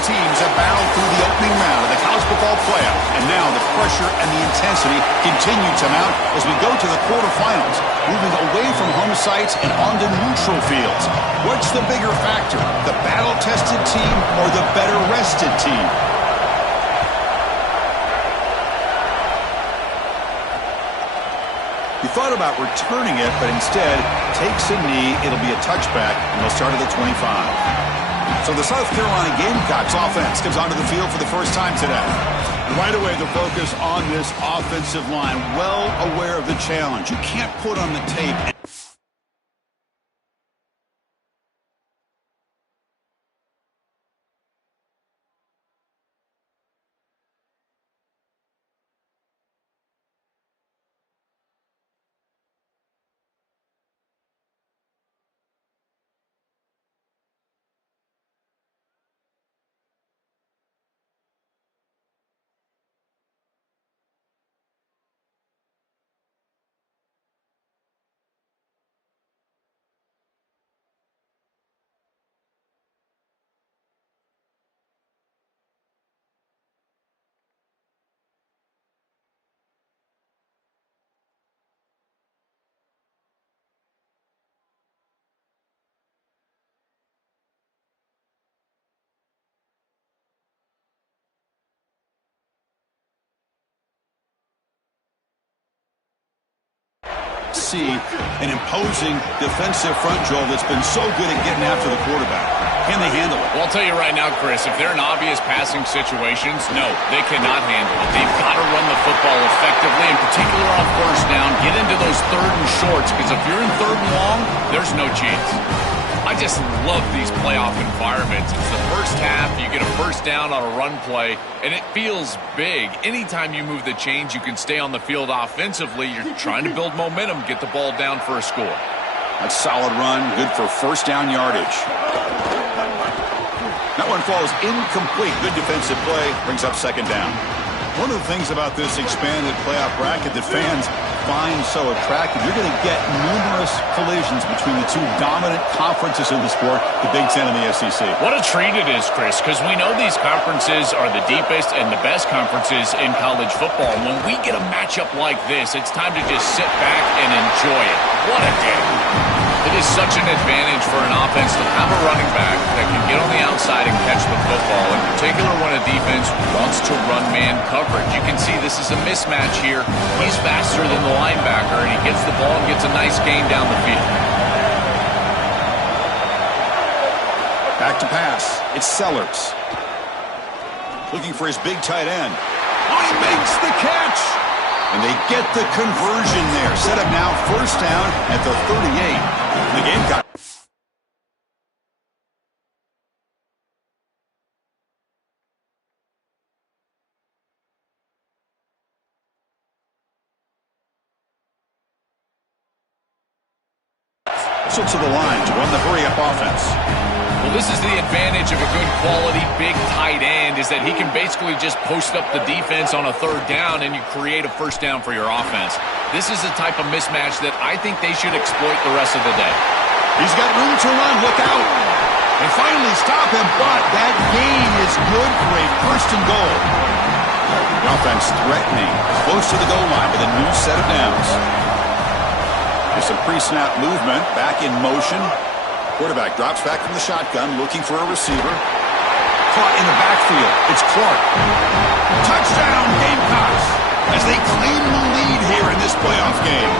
teams have battled through the opening round of the college football playoff, and now the pressure and the intensity continue to mount as we go to the quarterfinals, moving away from home sites and onto neutral fields. What's the bigger factor, the battle-tested team or the better-rested team? He thought about returning it, but instead takes a knee. It'll be a touchback, and they'll start at the 25. So the South Carolina Gamecocks offense comes onto the field for the first time today. Right away, the focus on this offensive line. Well aware of the challenge. You can't put on the tape. See an imposing defensive front, Joel, that's been so good at getting after the quarterback. Can they handle it? Well, I'll tell you right now, Chris, if they're in obvious passing situations, no, they cannot handle it. They've got to run the football effectively, in particular on first down. Get into those third and shorts, because if you're in third and long, there's no chance. I just love these playoff environments. It's the first half, you get a first down on a run play, and it feels big. Anytime you move the chains, you can stay on the field offensively. You're trying to build momentum, get the ball down for a score. A solid run, good for first down yardage. That one falls incomplete. Good defensive play, brings up second down. One of the things about this expanded playoff bracket that fans find so attractive, you're going to get numerous collisions between the two dominant conferences in the sport, the Big Ten and the SEC. What a treat it is, Chris, because we know these conferences are the deepest and the best conferences in college football. And when we get a matchup like this, it's time to just sit back and enjoy it. What a day. It is such an advantage for an offense to have a running back that can get on the outside and catch the football, in particular when a defense wants to run man coverage. You can see this is a mismatch here. He's faster than the linebacker, and he gets the ball and gets a nice gain down the field. Back to pass. It's Sellers. Looking for his big tight end. Oh, he makes the catch! And they get the conversion there. Set up now, first down at the 38. The Gamecock. So to the line to run the hurry-up offense. Well, this is the advantage of a good quality big tight end, is that he can basically just post up the defense on a third down and you create a first down for your offense. This is the type of mismatch that I think they should exploit the rest of the day. He's got room to run. Look out. They finally stop him, but that gain is good for a first and goal. The offense threatening, close to the goal line with a new set of downs. There's some pre-snap movement, back in motion. Quarterback drops back from the shotgun, looking for a receiver. Caught in the backfield. It's Clark. Touchdown, Gamecocks, as they claim the lead here in this playoff game.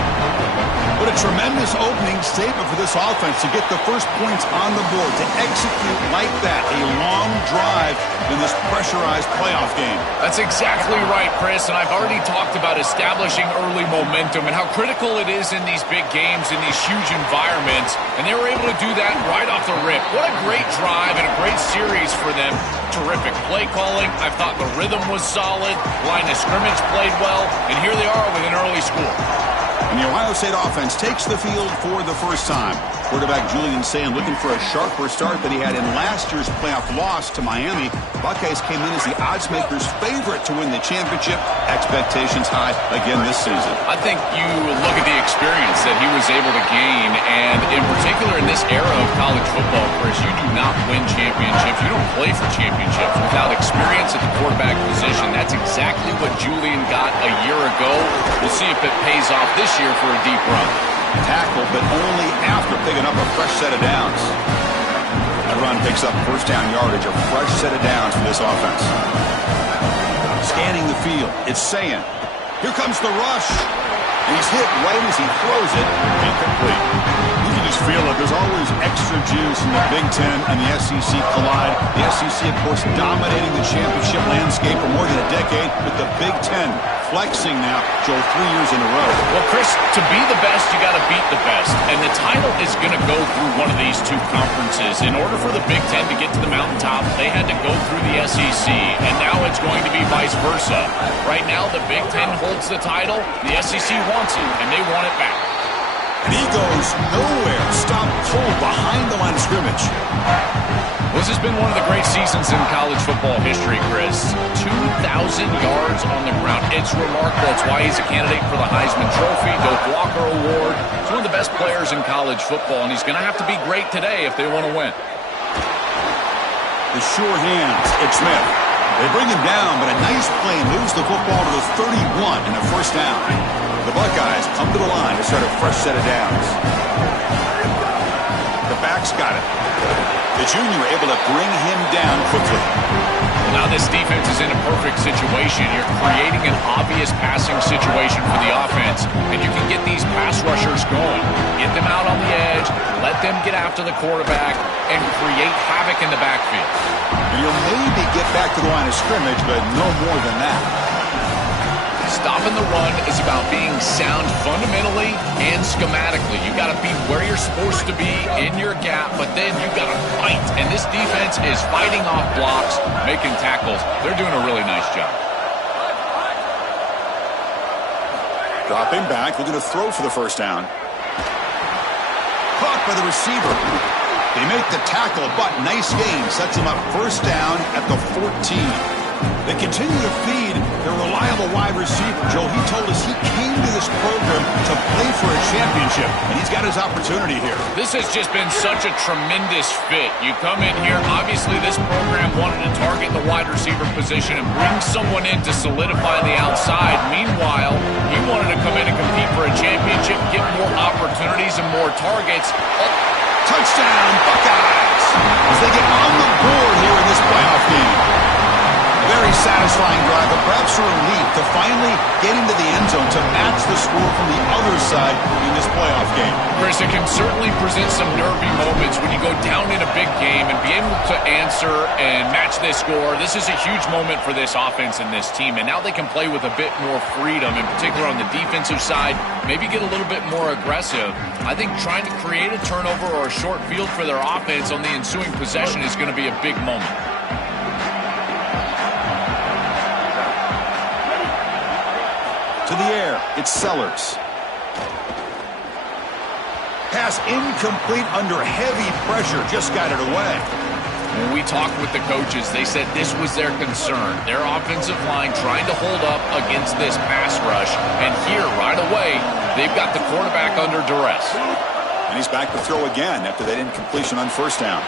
What a tremendous opening statement for this offense to get the first points on the board, to execute like that, a long drive in this pressurized playoff game. That's exactly right, Chris, and I've already talked about establishing early momentum and how critical it is in these big games, in these huge environments, and they were able to do that right off the rip. What a great drive and a great series for them. Terrific play calling. I thought the rhythm was solid. Line of scrimmage played well, and here they are with an early score. And the Ohio State offense takes the field for the first time. Quarterback Julian Sayin looking for a sharper start than he had in last year's playoff loss to Miami. Buckeyes came in as the oddsmakers' favorite to win the championship. Expectations high again this season. I think you look at the experience that he was able to gain, and in particular in this era of college football, Chris, you do not win championships. You don't play for championships without experience at the quarterback position. That's exactly what Julian got a year ago. We'll see if it pays off this year for a deep run. Tackle, but only after picking up a fresh set of downs. That run picks up first down yardage, a fresh set of downs for this offense. Scanning the field, it's Sayin. Here comes the rush. And he's hit right as he throws it. Incomplete. You can just feel it. There's always extra juice in the Big Ten and the SEC collide. The SEC, of course, dominating the championship landscape for more than a decade, with the Big Ten flexing now, Joel, 3 years in a row. Well, Chris, to be the best, you got to beat the best. And the title is going to go through one of these two conferences. In order for the Big Ten to get to the mountaintop, they had to go through the SEC. And now it's going to be vice versa. Right now, the Big Ten holds the title. The SEC wants it, and they want it back. And he goes nowhere. Stop cold behind the line of scrimmage. This has been one of the great seasons in college football history, Chris. 2,000 yards on the ground. It's remarkable. It's why he's a candidate for the Heisman Trophy, Doak Walker Award. He's one of the best players in college football, and he's going to have to be great today if they want to win. The sure hands. It's Smith. They bring him down, but a nice play moves the football to the 31 and a first down. The Buckeyes come to the line to start a fresh set of downs. The back's got it. The junior able to bring him down quickly. Now this defense is in a perfect situation. You're creating an obvious passing situation for the offense, and you can get these pass rushers going. Get them out on the edge, let them get after the quarterback, and create havoc in the backfield. And you'll maybe get back to the line of scrimmage, but no more than that. Stopping the run is about being sound fundamentally and schematically. You got to be where you're supposed to be in your gap, but then you got to fight. And this defense is fighting off blocks, making tackles. They're doing a really nice job. Dropping back, looking to throw for the first down. Caught by the receiver. They make the tackle, but nice gain. Sets him up first down at the 14. They continue to feed their reliable wide receiver. Joe, he told us he came to this program to play for a championship, and he's got his opportunity here. This has just been such a tremendous fit. You come in here, obviously this program wanted to target the wide receiver position and bring someone in to solidify the outside. Meanwhile, he wanted to come in and compete for a championship, get more opportunities and more targets. Touchdown, Buckeyes! As they get on the board here in this playoff game. Very satisfying drive, but perhaps a relief to finally get into the end zone to match the score from the other side in this playoff game. Chris, it can certainly present some nervy moments when you go down in a big game and be able to answer and match this score. This is a huge moment for this offense and this team, and now they can play with a bit more freedom, in particular on the defensive side, maybe get a little bit more aggressive. I think trying to create a turnover or a short field for their offense on the ensuing possession is going to be a big moment. To the air, it's Sellers. Pass incomplete under heavy pressure, just got it away. When we talked with the coaches, they said this was their concern. Their offensive line trying to hold up against this pass rush. And here, right away, they've got the quarterback under duress. And he's back to throw again after that incompletion on first down.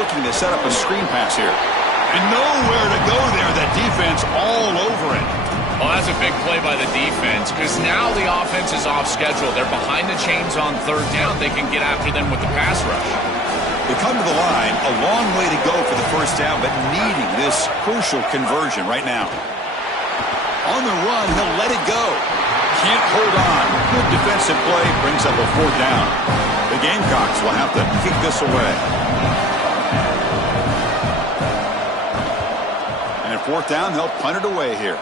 Looking to set up a screen pass here. And nowhere to go there. That defense all over it. Well, that's a big play by the defense because now the offense is off schedule. They're behind the chains on third down. They can get after them with the pass rush. They come to the line, a long way to go for the first down, but needing this crucial conversion right now. On the run, he'll let it go. Can't hold on. Good defensive play, brings up a fourth down. The Gamecocks will have to kick this away. And at fourth down, they'll punt it away here.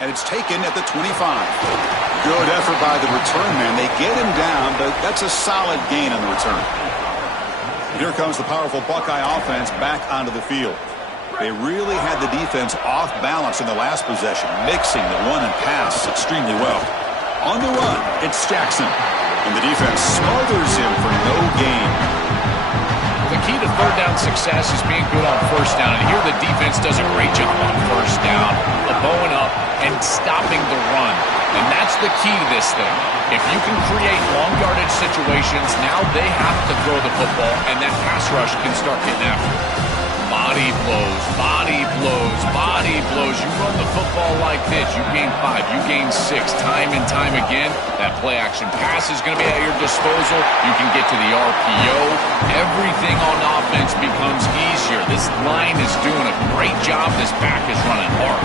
And it's taken at the 25. Good effort by the return man. They get him down, but that's a solid gain on the return. Here comes the powerful Buckeye offense back onto the field. They really had the defense off balance in the last possession, mixing the run and pass extremely well. On the run, it's Jackson. And the defense smothers him for no gain. The key to third down success is being good on first down. And here the defense does a great job on first down, bowing up and stopping the run. And that's the key to this thing. If you can create long yardage situations, now they have to throw the football, and that pass rush can start getting after it. Body blows, body blows, body blows. You run the football like this, you gain 5, you gain 6, time and time again. That play action pass is going to be at your disposal. You can get to the RPO. Everything on offense becomes easier. This line is doing a great job. This back is running hard.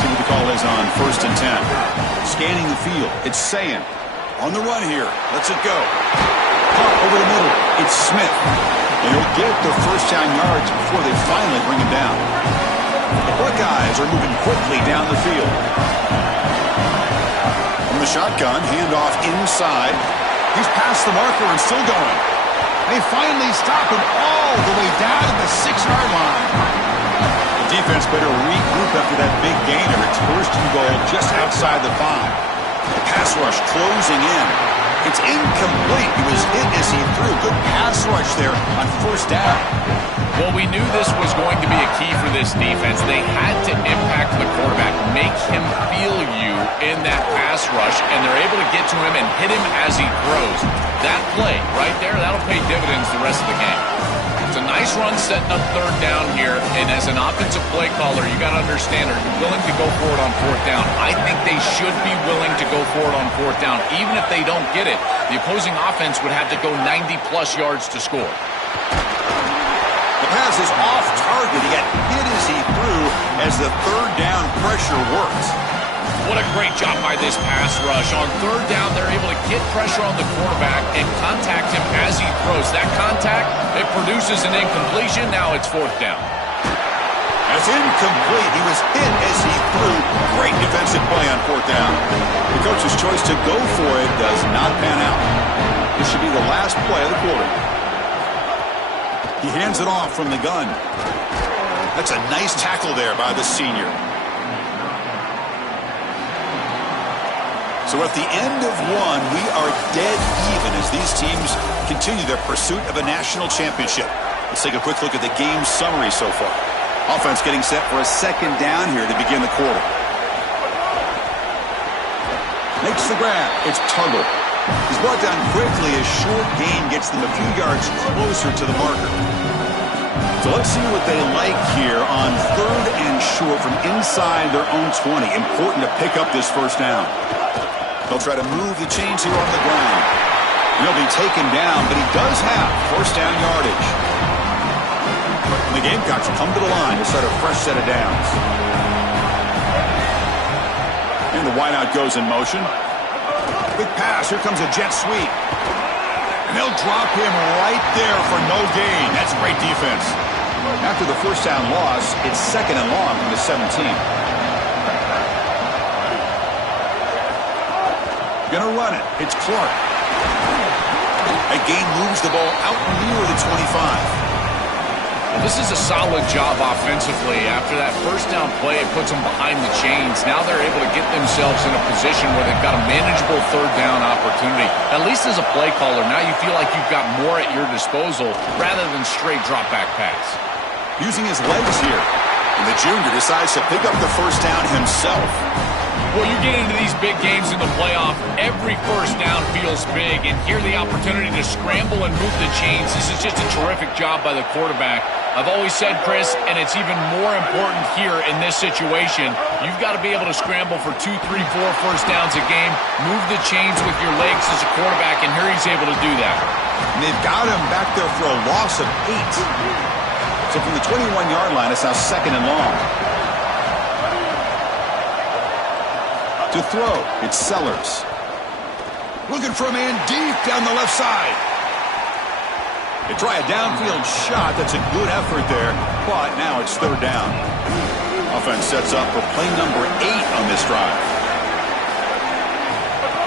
See what the call is on 1st and 10. Scanning the field, it's Sayin. On the run here, lets it go. Caught over the middle, it's Smith. And he'll get the first down yards before they finally bring him down. The Buckeyes are moving quickly down the field. From the shotgun, handoff inside. He's past the marker and still going. They finally stop him all the way down to the 6-yard line. The defense better regroup after that big gainer. It's 1st and goal just outside the 5. The pass rush closing in. It's incomplete. He was hit as he threw. Good pass rush there on 1st down. Well, we knew this was going to be a key for this defense. They had to impact the quarterback, make him feel you in that pass rush, and they're able to get to him and hit him as he throws. That play right there, that'll pay dividends the rest of the game. It's a nice run setting up 3rd down here, and as an offensive play caller, you got to understand, are you willing to go for it on 4th down? I think they should be willing to go for it on 4th down. Even if they don't get it, the opposing offense would have to go 90-plus yards to score. The pass is off target. He got hit as he threw as the 3rd down pressure worked. What a great job by this pass rush. On 3rd down, they're able to get pressure on the quarterback and contact him as he throws. That contact, it produces an incompletion. Now it's 4th down. That's incomplete. He was hit as he threw. Great defensive play on 4th down. The coach's choice to go for it does not pan out. This should be the last play of the quarter. He hands it off from the gun. That's a nice tackle there by the senior. So at the end of 1, we are dead even as these teams continue their pursuit of a national championship. Let's take a quick look at the game summary so far. Offense getting set for a 2nd down here to begin the quarter. Makes the grab. It's Tuggle. He's brought down quickly as short gain gets them a few yards closer to the marker. So let's see what they like here on 3rd and short from inside their own 20. Important to pick up this 1st down. They'll try to move the chains here on the ground. And he'll be taken down, but he does have 1st down yardage. And the Gamecocks come to the line to start a fresh set of downs. And the wideout goes in motion. Quick pass. Here comes a jet sweep. And they'll drop him right there for no gain. That's great defense. After the 1st down loss, it's 2nd and long from the 17. Gonna run it. It's Clark. That gain moves the ball out near the 25. Well, this is a solid job offensively. After that 1st down play, it puts them behind the chains. Now they're able to get themselves in a position where they've got a manageable 3rd down opportunity. At least as a play caller, now you feel like you've got more at your disposal rather than straight drop-back pass. Using his legs here. And the junior decides to pick up the 1st down himself. Well, you get into these big games in the playoff, every 1st down feels big, and here the opportunity to scramble and move the chains. This is just a terrific job by the quarterback. I've always said, Chris, and it's even more important here in this situation, you've got to be able to scramble for 2, 3, 4 1st downs a game, move the chains with your legs as a quarterback, and here he's able to do that. And they've got him back there for a loss of 8. So from the 21-yard line, it's now 2nd and long. To throw, it's Sellers. Looking for a man deep down the left side. They try a downfield shot. That's a good effort there, but now it's 3rd down. Offense sets up for play number 8 on this drive.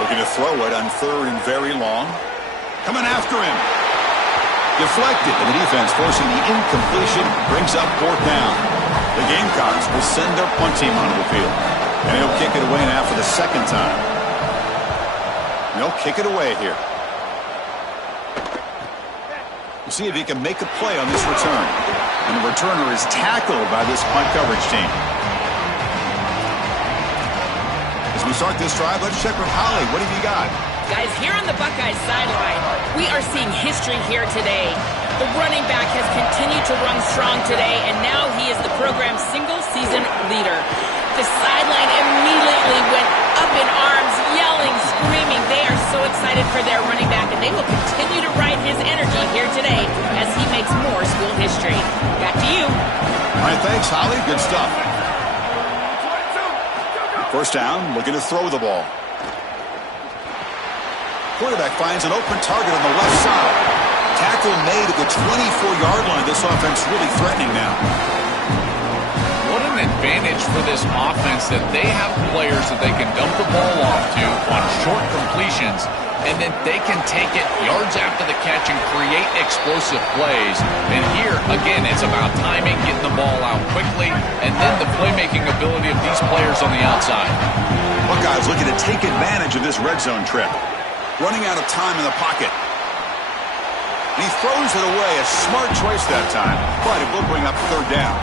Looking to throw it on 3rd and very long. Coming after him. Deflected, and the defense forcing the incompletion brings up 4th down. The Gamecocks will send their punt team onto the field. And he'll kick it away now for the second time. They'll kick it away here. We'll see if he can make a play on this return. And the returner is tackled by this punt coverage team. As we start this drive, let's check with Holly. What have you got? Guys, here on the Buckeyes sideline, we are seeing history here today. The running back has continued to run strong today, and now he is the program's single-season leader. The sideline immediately went up in arms, yelling, screaming. They are so excited for their running back, and they will continue to ride his energy here today as he makes more school history. Back to you. All right, thanks, Holly. Good stuff. First down, looking to throw the ball. Quarterback finds an open target on the left side. Tackle made at the 24-yard line. This offense really threatening now. What an advantage for this offense that they have players that they can dump the ball off to on short completions, and then they can take it yards after the catch and create explosive plays. And here, again, it's about timing, getting the ball out quickly, and then the playmaking ability of these players on the outside. Buckeyes looking to take advantage of this red zone trip. Running out of time in the pocket. And he throws it away. A smart choice that time, but it will bring up third down.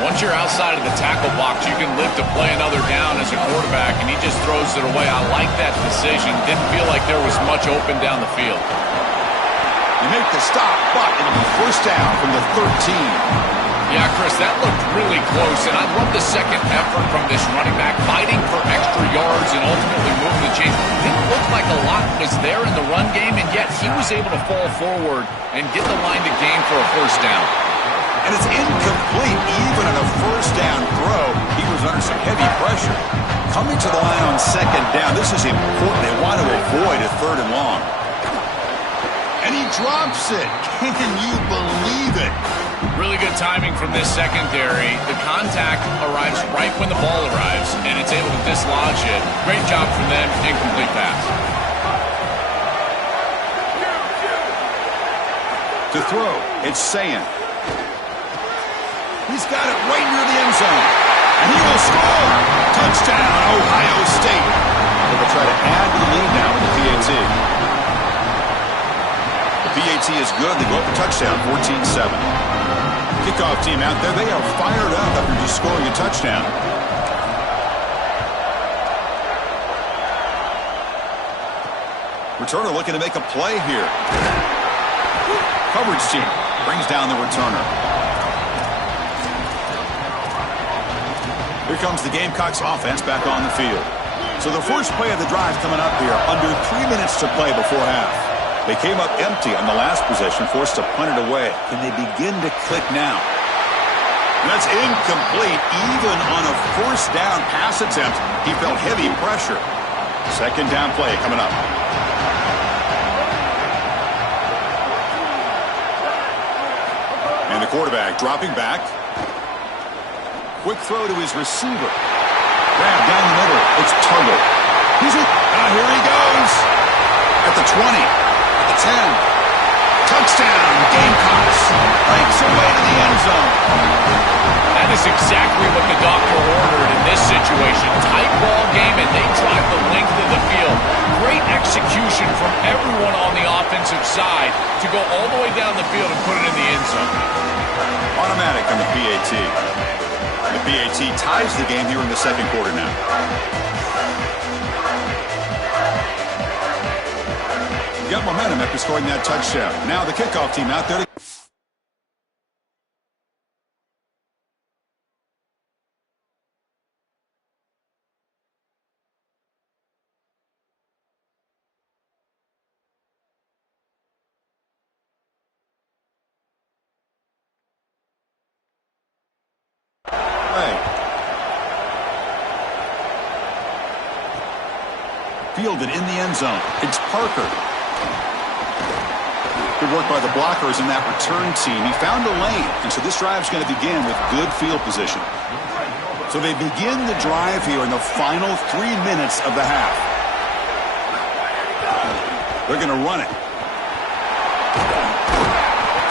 Once you're outside of the tackle box, you can live to play another down as a quarterback, and he just throws it away. I like that decision. Didn't feel like there was much open down the field. You make the stop, but it'll be first down from the 13. Yeah, Chris, that looked really close, and I love the second effort from this running back, fighting for extra yards and ultimately moving the chains. Didn't look like a lot was there in the run game, and yet he was able to fall forward and get the line to gain for a first down. And it's incomplete. Even on a first down throw, he was under some heavy pressure. Coming to the line on second down, this is important. They want to avoid a third and long. And he drops it. Can you believe it? Really good timing from this secondary. The contact arrives right when the ball arrives, and it's able to dislodge it. Great job from them. Incomplete pass. To throw, it's Sayin. He's got it right near the end zone. And he will score. Touchdown, Ohio State. They'll try to add to the lead now with the PAT. The PAT is good. They go up a touchdown, 14-7. Kickoff team out there. They are fired up after just scoring a touchdown. Returner looking to make a play here. Coverage team brings down the returner. Here comes the Gamecocks offense back on the field. So the first play of the drive coming up here. Under 3 minutes to play before half. They came up empty on the last possession, forced to punt it away. Can they begin to click now? And that's incomplete. Even on a first down pass attempt, he felt heavy pressure. Second down play coming up. And the quarterback dropping back. Quick throw to his receiver. Grab down the middle. It's Tuggle. He's it. Here he goes. At the 20. At the 10. Touchdown. Gamecocks. Breaks away to the end zone. That is exactly what the doctor ordered in this situation. Tight ball game, and they drive the length of the field. Great execution from everyone on the offensive side to go all the way down the field and put it in the end zone. Automatic on the PAT. The PAT ties the game here in the second quarter now. You got momentum after scoring that touchdown. Now the kickoff team out there to fielded in the end zone. It's Parker. Good work by the blockers in that return team. He found a lane, and so this drive is going to begin with good field position. So they begin the drive here in the final 3 minutes of the half. They're going to run it.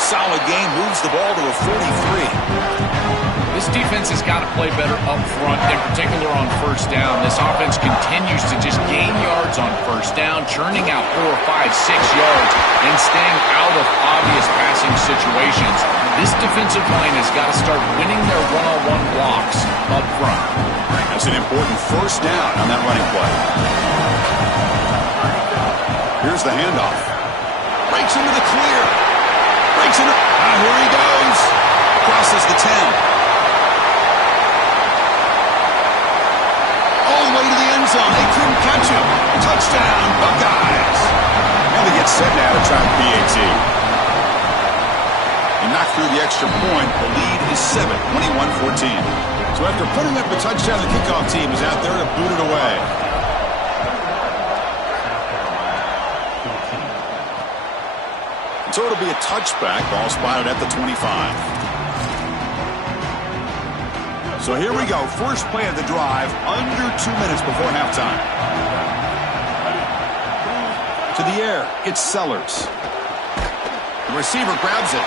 Solid game, moves the ball to a 43. This This defense has got to play better up front, in particular on first down. This offense continues to just gain yards on first down, churning out 4, 5, 6 yards, and staying out of obvious passing situations. This defensive line has got to start winning their one-on-one blocks up front. That's an important first down on that running play. Here's the handoff. Breaks into the clear. Breaks into... here he goes. Crosses the 10. All the way to the end zone. They couldn't catch him. Touchdown, Buckeyes. And they get set now to try the PAT. He knocked through the extra point. The lead is 7, 21-14. So after putting up a touchdown, the kickoff team is out there to boot it away. So it'll be a touchback. Ball spotted at the 25. So here we go. First play of the drive, under 2 minutes before halftime. To the air, it's Sellers. The receiver grabs it.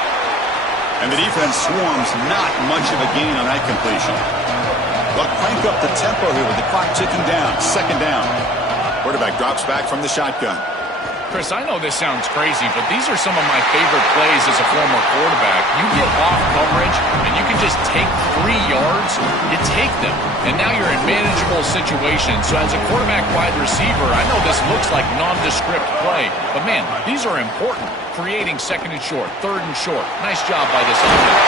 And the defense swarms. Not much of a gain on that completion. But crank up the tempo here with the clock ticking down. Second down. Quarterback drops back from the shotgun. Chris, I know this sounds crazy, but these are some of my favorite plays as a former quarterback. You get off coverage, and you can just take 3 yards. You take them, and now you're in manageable situations. So as a quarterback wide receiver, I know this looks like nondescript play, but, man, these are important. Creating second and short, third and short. Nice job by this offense.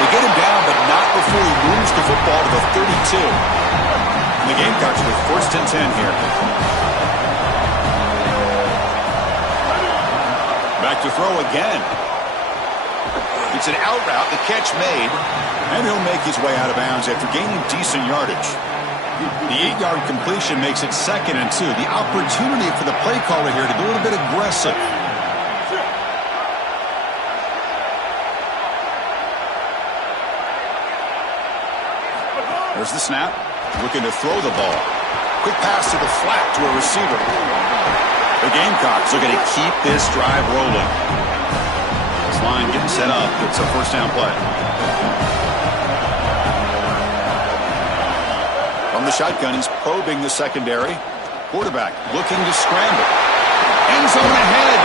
They get him down, but not before he moves the football to the 32. And the Gamecocks with first and 10 here. Back to throw again. It's an out route, the catch made, and he'll make his way out of bounds after gaining decent yardage. The 8-yard completion makes it 2nd and 2. The opportunity for the play caller here to be a little bit aggressive. There's the snap. Looking to throw the ball. Quick pass to the flat to a receiver. The Gamecocks looking to keep this drive rolling. This line getting set up. It's a first down play. From the shotgun, he's probing the secondary. Quarterback looking to scramble. End zone ahead.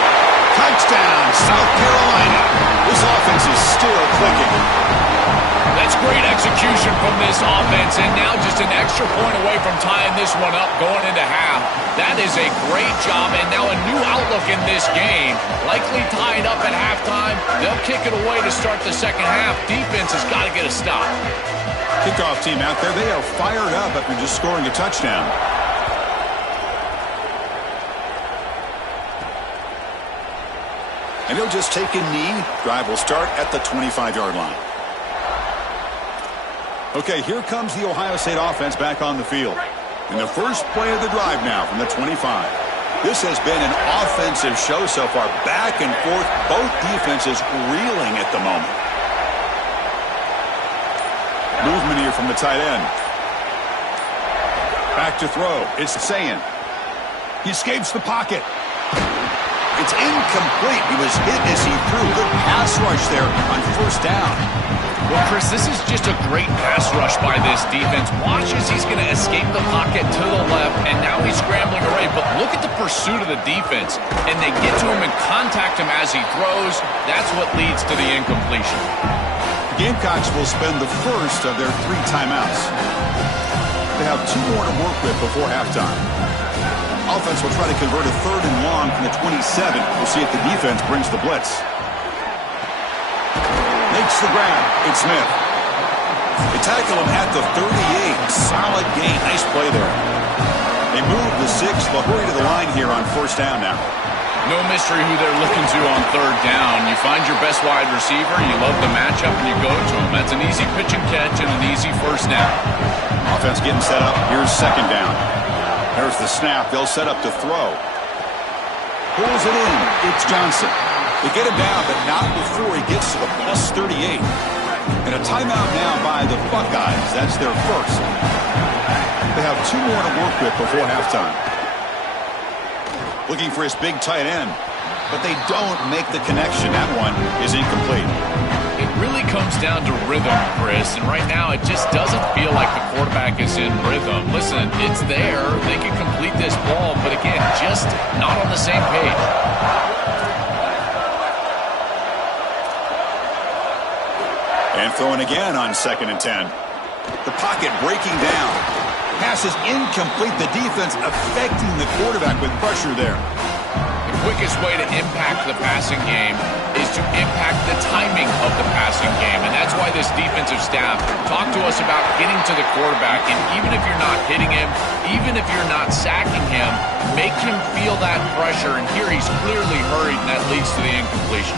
Touchdown, South Carolina. This offense is still clicking. That's great execution from this offense, and now just an extra point away from tying this one up going into half. That is a great job, and now a new outlook in this game. Likely tied up at halftime. They'll kick it away to start the second half. Defense has got to get a stop. Kickoff team out there. They are fired up after just scoring a touchdown. And he'll just take a knee. Drive will start at the 25-yard line. Okay, here comes the Ohio State offense back on the field. In the first play of the drive now from the 25. This has been an offensive show so far. Back and forth, both defenses reeling at the moment. Movement here from the tight end. Back to throw. It's Sayin. He escapes the pocket. It's incomplete. He was hit as he threw. Good pass rush there on first down. Well, Chris, this is just a great pass rush by this defense. Watch as he's going to escape the pocket to the left, and now he's scrambling away. But look at the pursuit of the defense. And they get to him and contact him as he throws. That's what leads to the incompletion. The Gamecocks will spend the first of their 3 timeouts. They have 2 more to work with before halftime. Offense will try to convert a 3rd and long from the 27. We'll see if the defense brings the blitz. Makes the grab. It's Smith. They tackle him at the 38. Solid gain. Nice play there. They move the 6. They'll hurry to the line here on first down now. No mystery who they're looking to on 3rd down. You find your best wide receiver, you love the matchup, and you go to him. That's an easy pitch and catch and an easy first down. Offense getting set up. Here's 2nd down. There's the snap. They'll set up to throw. Pulls it in. It's Johnson. They get him down, but not before he gets to the plus 38. And a timeout now by the Buckeyes. That's their first. They have 2 more to work with before halftime. Looking for his big tight end, but they don't make the connection. That one is incomplete. It really comes down to rhythm, Chris, and right now it just doesn't feel like the quarterback is in rhythm. Listen, it's there. They can complete this ball, but again, just not on the same page. And throwing again on 2nd and 10. The pocket breaking down. Pass is incomplete. The defense affecting the quarterback with pressure there. The quickest way to impact the passing game is to impact the timing of the passing game. And that's why this defensive staff talk to us about getting to the quarterback. And even if you're not hitting him, even if you're not sacking him, make him feel that pressure. And here he's clearly hurried, and that leads to the incompletion.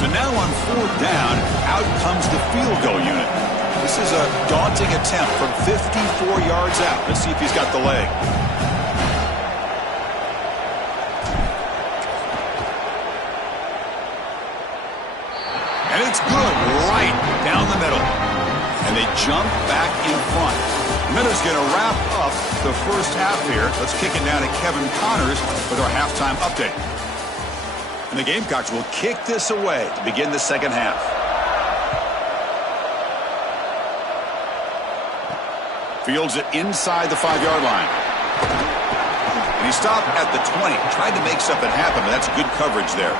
So now on 4th down, out comes the field goal unit. This is a daunting attempt from 54 yards out. Let's see if he's got the leg. And it's good, right down the middle. And they jump back in front. Minutes going to wrap up the first half here. Let's kick it down to Kevin Connors with our halftime update. And the Gamecocks will kick this away to begin the second half. Fields it inside the 5-yard line. And he stopped at the 20. Tried to make something happen, but that's good coverage there.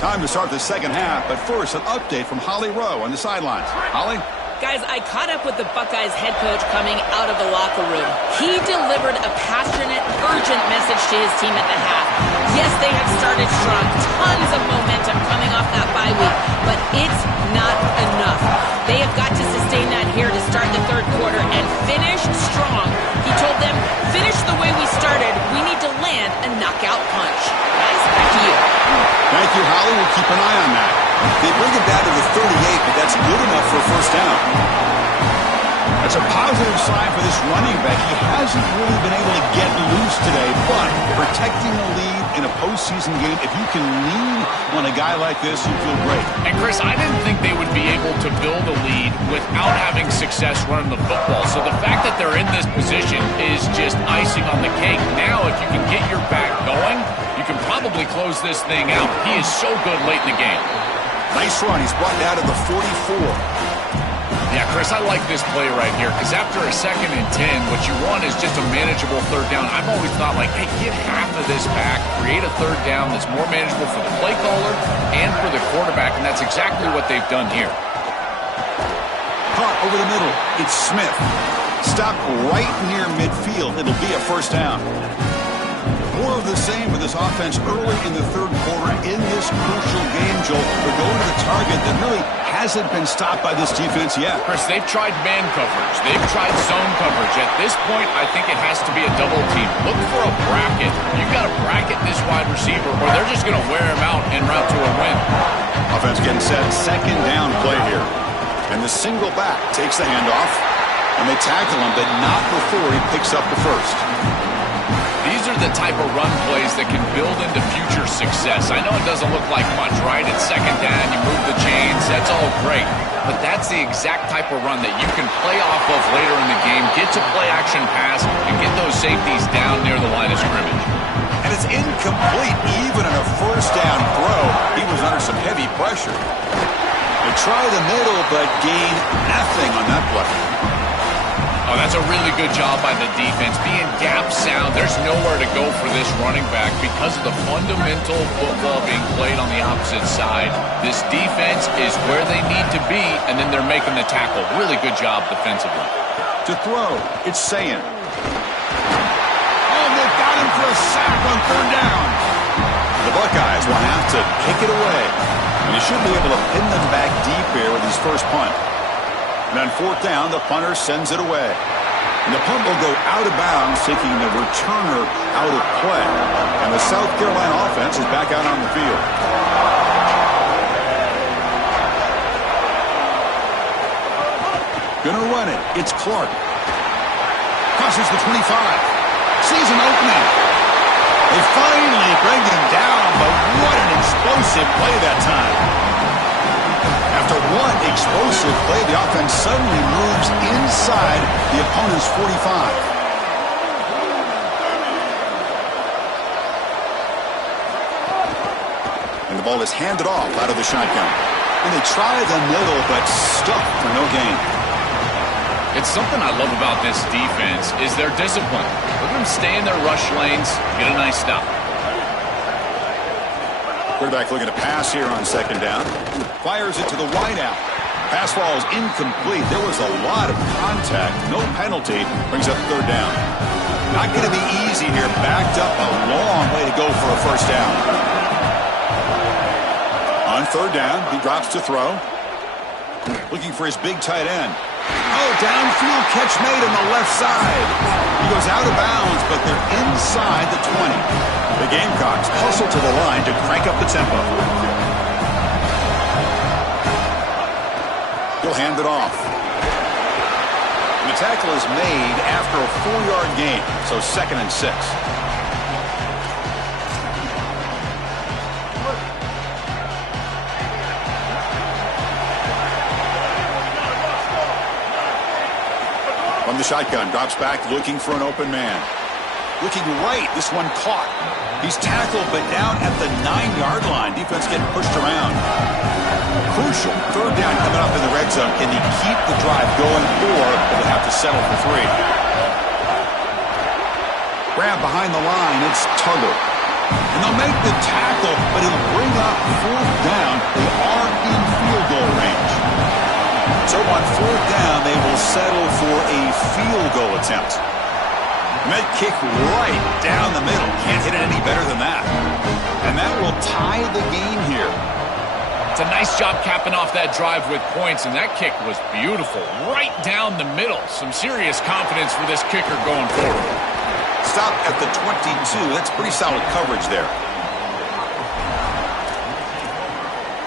Time to start the second half, but first an update from Holly Rowe on the sidelines. Holly? Guys, I caught up with the Buckeyes head coach coming out of the locker room. He delivered a passionate, urgent message to his team at the half. Yes, they have started strong. Tons of momentum coming off that bye week, but it's not enough. They have got to sustain that here to start the third quarter and finish strong. He told them, finish the way we started. We need to land a knockout punch. Guys, back to you. Thank you, Holly. We'll keep an eye on that. They bring it down to the 38, but that's good enough for a first down. That's a positive sign for this running back. He hasn't really been able to get loose today, but protecting the lead in a postseason game, if you can lean on a guy like this, you feel great. And Chris, I didn't think they would be able to build a lead without having success running the football. So the fact that they're in this position is just icing on the cake. Now, if you can get your back going, you can probably close this thing out. He is so good late in the game. Nice run. He's brought down to the 44. Yeah, Chris, I like this play right here because after a 2nd and 10, what you want is just a manageable third down. I've always thought, like, hey, get half of this back, create a third down that's more manageable for the play caller and for the quarterback, and that's exactly what they've done here. Caught over the middle. It's Smith. Stopped right near midfield. It'll be a first down. More of the same with this offense early in the third quarter in this crucial game, Joel. They're going to the target that really hasn't been stopped by this defense yet. Chris, they've tried man coverage. They've tried zone coverage. At this point, I think it has to be a double team. Look for a bracket. You've got to bracket this wide receiver, or they're just going to wear him out en route to a win. Offense getting set. Second down play here. And the single back takes the handoff, and they tackle him, but not before he picks up the first. These are the type of run plays that can build into future success. I know it doesn't look like much, right? It's second down, you move the chains, that's all great. But that's the exact type of run that you can play off of later in the game, get to play action pass, and get those safeties down near the line of scrimmage. And it's incomplete even in a first down throw. He was under some heavy pressure. They try the middle, but gain nothing on that play. Oh, that's a really good job by the defense. Being gap sound, there's nowhere to go for this running back because of the fundamental football being played on the opposite side. This defense is where they need to be, and then they're making the tackle. Really good job defensively. To throw, it's Sayin. Oh, they've got him for a sack on third down. The Buckeyes will have to kick it away. And he should be able to pin them back deep here with his first punt. And on fourth down, the punter sends it away. And the punt will go out of bounds, taking the returner out of play. And the South Carolina offense is back out on the field. Gonna run it. It's Clark. Crosses the 25. Sees an opening. They finally bring him down, but what an explosive play that time. After one explosive play, the offense suddenly moves inside the opponent's 45. And the ball ball is handed off out of the shotgun. And they try the middle, but stuck for no gain. It's something I love about this defense is their discipline. Look at them stay in their rush lanes, get a nice stop. Quarterback looking to pass here on second down. Fires it to the wideout. Pass ball is incomplete. There was a lot of contact. No penalty. Brings up third down. Not going to be easy here. Backed up a long way to go for a first down. On third down, he drops to throw. Looking for his big tight end. Oh, downfield catch made on the left side. He goes out of bounds, but they're inside the 20. The Gamecocks hustle to the line to crank up the tempo. He'll hand it off. And the tackle is made after a 4-yard gain, so 2nd and 6. From the shotgun, drops back, looking for an open man. Looking right, this one caught. He's tackled, but down at the 9-yard line. Defense getting pushed around. Crucial third down coming up in the red zone. Can he keep the drive going, or will they have to settle for 3? Grab behind the line, it's Tuggle. And they'll make the tackle, but it'll bring up 4th down. They are in field goal range. So on 4th down, they will settle for a field goal attempt. Med kick right down the middle. Can't hit it any better than that. And that will tie the game here. It's a nice job capping off that drive with points, and that kick was beautiful. Right down the middle. Some serious confidence for this kicker going forward. Stop at the 22. That's pretty solid coverage there.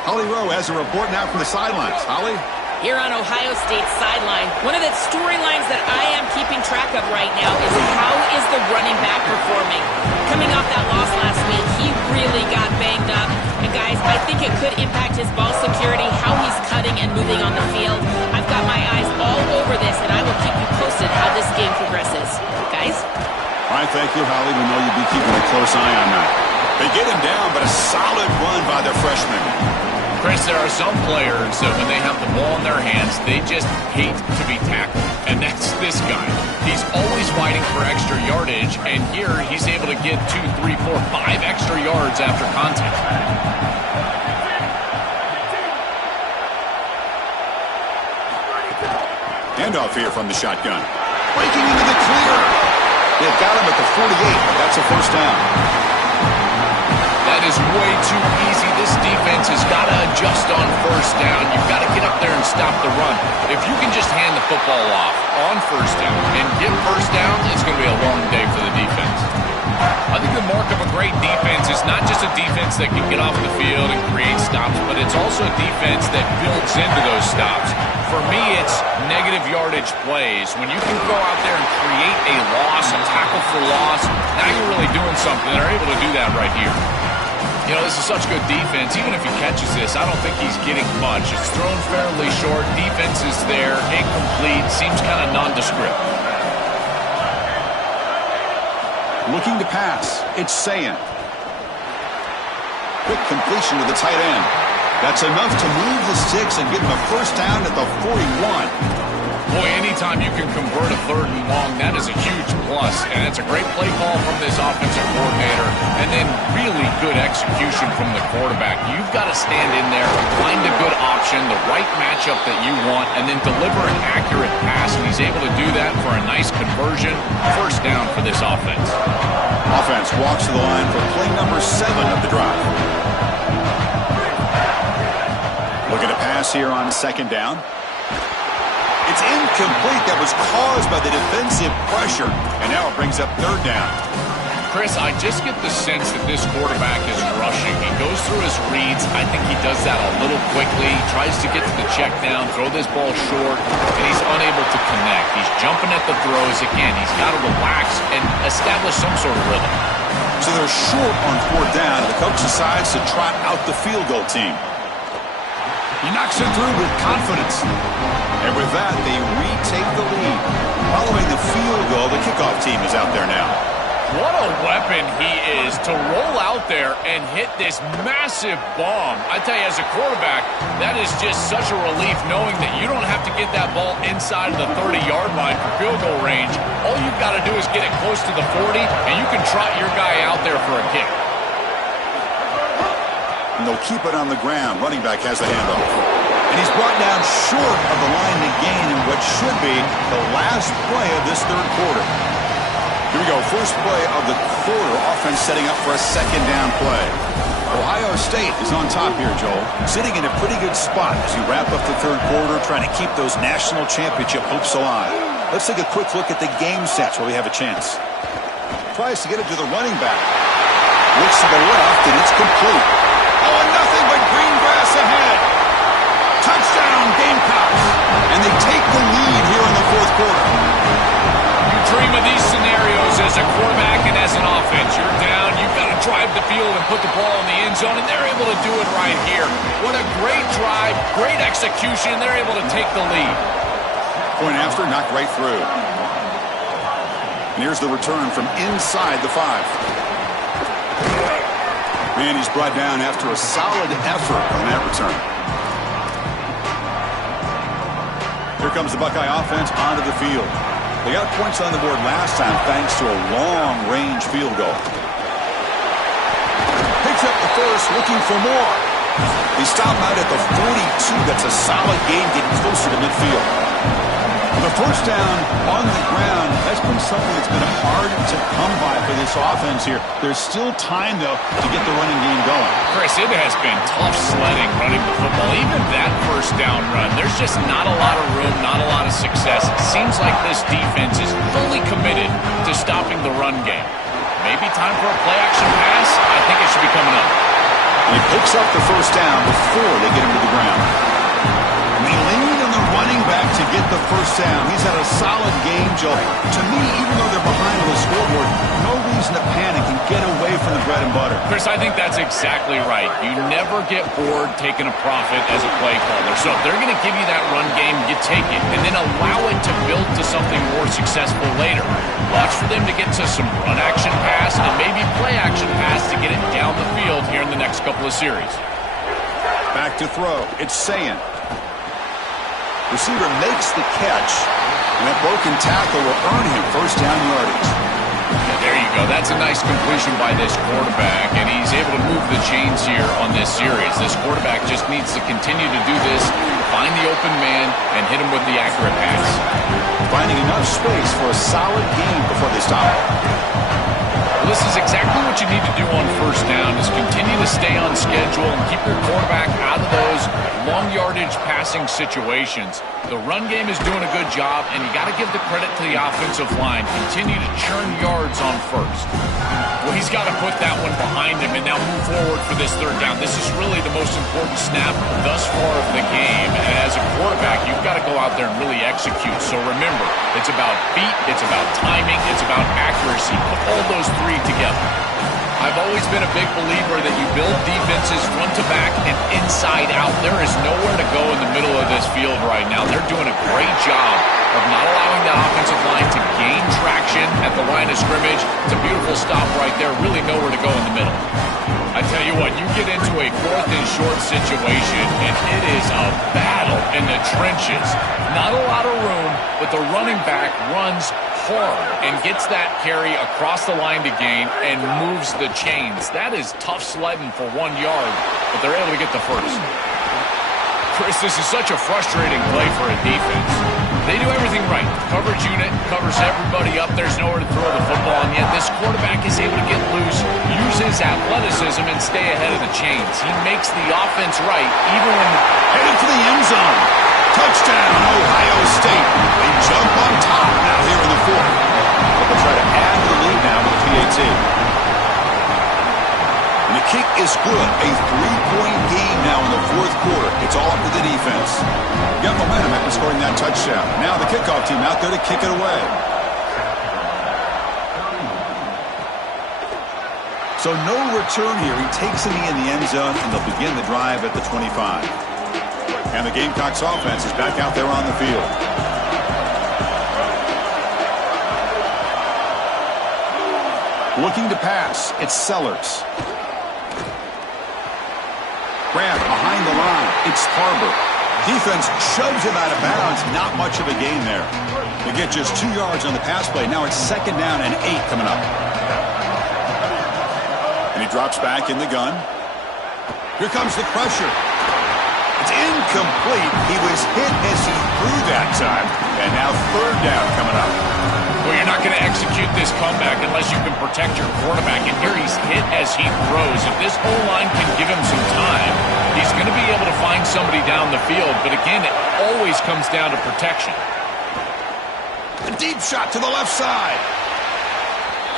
Holly Rowe has a report now from the sidelines. Holly? Here on Ohio State's sideline, one of the storylines that I am keeping track of right now is how is the running back performing. Coming off that loss last week, he really got banged up. And guys, I think it could impact his ball security, how he's cutting and moving on the field. I've got my eyes all over this, and I will keep you posted how this game progresses. Guys? All right, thank you, Holly. We know you'll be keeping a close eye on that. They get him down, but a solid run by their freshman. Chris, there are some players that when they have the ball in their hands, they just hate to be tackled. And that's this guy. He's always fighting for extra yardage, and here he's able to get 2, 3, 4, 5 extra yards after contact. Handoff here from the shotgun. Breaking into the clear. They've got him at the 48, but that's a first down. That is way too easy. This defense has got to adjust on first down. You've got to get up there and stop the run. If you can just hand the football off on first down and get first down, it's going to be a long day for the defense. I think the mark of a great defense is not just a defense that can get off the field and create stops, but it's also a defense that builds into those stops. For me, it's negative yardage plays. When you can go out there and create a loss, a tackle for loss, now you're really doing something. They're able to do that right here. You know, this is such good defense. Even if he catches this, I don't think he's getting much. It's thrown fairly short. Defense is there. Incomplete. Seems kind of nondescript. Looking to pass. It's Sayin. Quick completion to the tight end. That's enough to move the sticks and give him a first down at the 41. Boy, anytime you can convert a 3rd and long, that is a huge plus. And it's a great play call from this offensive coordinator. And then really good execution from the quarterback. You've got to stand in there, find a good option, the right matchup that you want, and then deliver an accurate pass. And he's able to do that for a nice conversion. First down for this offense. Offense walks to the line for play number 7 of the drive. Looking to pass here on second down. It's incomplete. That was caused by the defensive pressure. And now it brings up third down. Chris, I just get the sense that this quarterback is rushing. He goes through his reads. I think he does that a little quickly. He tries to get to the check down, throw this ball short, and he's unable to connect. He's jumping at the throws. Again, he's got to relax and establish some sort of rhythm. So they're short on fourth down. The coach decides to trot out the field goal team. He knocks it through with confidence. And with that, they retake the lead. Following the field goal, the kickoff team is out there now. What a weapon he is to roll out there and hit this massive bomb. I tell you, as a quarterback, that is just such a relief knowing that you don't have to get that ball inside of the 30-yard line for field goal range. All you've got to do is get it close to the 40, and you can trot your guy out there for a kick. And they'll keep it on the ground. Running back has the handoff. And he's brought down short of the line to gain in what should be the last play of this third quarter. Here we go, first play of the quarter. Offense setting up for a second down play. Ohio State is on top here, Joel. Sitting in a pretty good spot as you wrap up the third quarter, trying to keep those national championship hopes alive. Let's take a quick look at the game stats where we have a chance. Tries to get it to the running back. Looks to the left, and it's complete. Oh, nothing but green grass ahead. Touchdown, Gamecocks. And they take the lead here in the fourth quarter. You dream of these scenarios as a quarterback and as an offense. You're down, you've got to drive the field and put the ball in the end zone, and they're able to do it right here. What a great drive, great execution. They're able to take the lead. Point after, knocked right through. And here's the return from inside the 5. And he's brought down after a solid effort on that return. Here comes the Buckeye offense onto the field. They got points on the board last time thanks to a long-range field goal. Picks up the first, looking for more. He stopped out at the 42. That's a solid gain, getting closer to midfield. The first down on the ground, that's been something that's been hard to come by for this offense here. There's still time, though, to get the running game going. Chris, it has been tough sledding running the football. Even that first down run, there's just not a lot of room, not a lot of success. It seems like this defense is fully committed to stopping the run game. Maybe time for a play-action pass? I think it should be coming up. And he picks up the first down before they get him to the ground. And they lean on the running back to get the first down. He's had a solid game, Joe. To me, even though they're behind on the scoreboard, no reason to panic and get away from the bread and butter. Chris, I think that's exactly right. You never get bored taking a profit as a play caller. So if they're going to give you that run game, you take it, and then allow it to build to something more successful later. Watch for them to get to some run-action pass and maybe play-action pass to get it down the field here in the next couple of series. Back to throw. It's Sayin. Receiver makes the catch, and that broken tackle will earn him first down yardage. Yeah, there you go. That's a nice completion by this quarterback, and he's able to move the chains here on this series. This quarterback just needs to continue to do this, find the open man, and hit him with the accurate pass. Finding enough space for a solid gain before they stop. Well, this is exactly what you need to do on first down, is continue to stay on schedule and keep your quarterback out of those long yardage passing situations. The run game is doing a good job, and you got to give the credit to the offensive line. Continue to churn yards on first. Well, he's got to put that one behind him and now move forward for this third down. This is really the most important snap thus far of the game. And as a quarterback, you've got to go out there and really execute. So remember, it's about beat, it's about timing, it's about accuracy. Put all those three together. I've always been a big believer that you build defenses front to back and inside out. There is nowhere to go in the middle of this field right now. They're doing a great job of not allowing that offensive line to gain traction at the line of scrimmage. It's a beautiful stop right there. Really nowhere to go in the middle. I tell you what, you get into a fourth and short situation, and it is a battle in the trenches. Not a lot of room, but the running back runs hard and gets that carry across the line to gain and moves the chains. That is tough sledding for 1 yard, but they're able to get the first. Chris, this is such a frustrating play for a defense. They do everything right. Coverage unit covers everybody up. There's nowhere to throw the football, and yet this quarterback is able to get loose, use his athleticism, and stay ahead of the chains. He makes the offense right, even when Headed for the end zone. Touchdown, Ohio State. They jump on top now here in the fourth. They'll try to add to the lead now with the PAT. And the kick is good. A 3-point game now in the fourth quarter. It's all up to the defense. Got momentum after scoring that touchdown. Now the kickoff team out there to kick it away. So no return here. He takes a knee in the end zone, and they'll begin the drive at the 25. And the Gamecocks offense is back out there on the field. Looking to pass. It's Sellers. Grab behind the line. It's Tarver. Defense shoves him out of bounds. Not much of a gain there. They get just 2 yards on the pass play. Now it's 2nd down and 8 coming up. And he drops back in the gun. Here comes the pressure. It's incomplete. He was hit as he threw that time. And now 3rd down coming up. Well, you're not going to execute this comeback unless you can protect your quarterback. And here he's hit as he throws. If this O-line can give him some time, he's going to be able to find somebody down the field. But again, it always comes down to protection. A deep shot to the left side.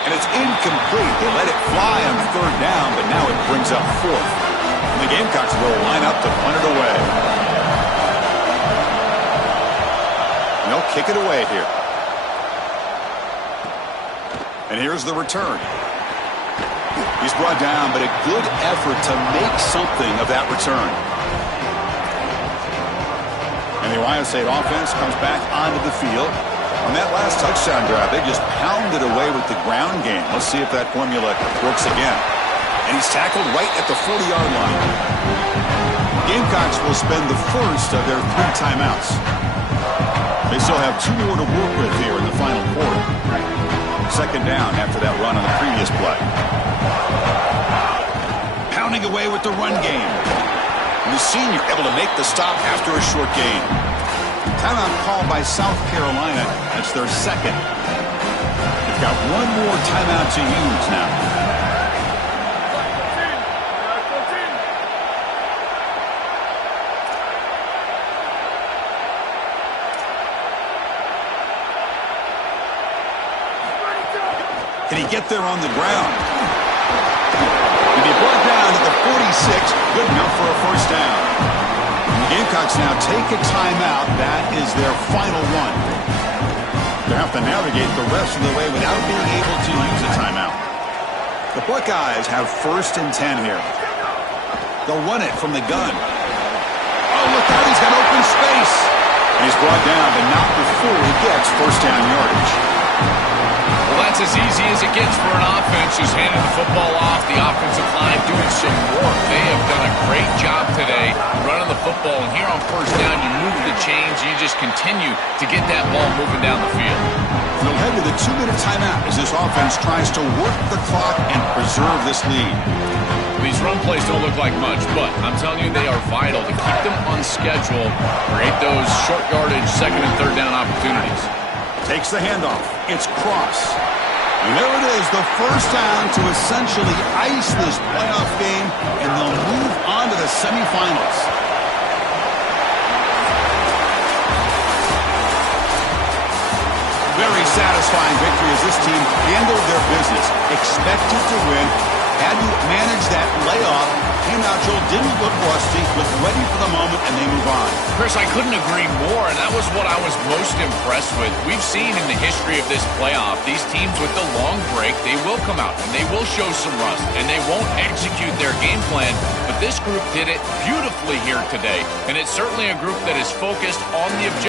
And it's incomplete. They let it fly on 3rd down, but now it brings up 4th. And the Gamecocks will line up to punt it away. And they'll kick it away here. And here's the return. He's brought down, but a good effort to make something of that return. And the Ohio State offense comes back onto the field. On that last touchdown drive, they just pounded away with the ground game. Let's see if that formula works again. And he's tackled right at the 40-yard line. Gamecocks will spend the first of their 3 timeouts. They still have 2 more to work with here in the final quarter. 2nd down after that run on the previous play. Pounding away with the run game. And the senior able to make the stop after a short gain. Timeout called by South Carolina. That's their 2nd. They've got 1 more timeout to use now. Can he get there on the ground? He'll be brought down at the 46. Good enough for a 1st down. And the Gamecocks now take a timeout. That is their final one. They have to navigate the rest of the way without being able to use a timeout. The Buckeyes have 1st and 10 here. They'll run it from the gun. Oh, look out. He's got open space. And he's brought down, but not before he gets 1st down yardage. Well, that's as easy as it gets for an offense. Just handing the football off. The offensive line doing some work. They have done a great job today running the football. And here on 1st down, you move the chains. You just continue to get that ball moving down the field. They'll head to the 2-minute timeout as this offense tries to work the clock and preserve this lead. These run plays don't look like much, but I'm telling you, they are vital to keep them on schedule, create those short yardage 2nd and 3rd down opportunities. Takes the handoff. It's Cross. And there it is, the 1st down to essentially ice this playoff game, and they'll move on to the semifinals. Very satisfying victory as this team handled their business. Expected to win. Had to manage that layoff. Came out, Joel, didn't look rusty, looked ready for the moment, and they move on. Chris, I couldn't agree more, and that was what I was most impressed with. We've seen in the history of this playoff, these teams with the long break, they will come out, and they will show some rust, and they won't execute their game plan, but this group did it beautifully here today, and it's certainly a group that is focused on the objective.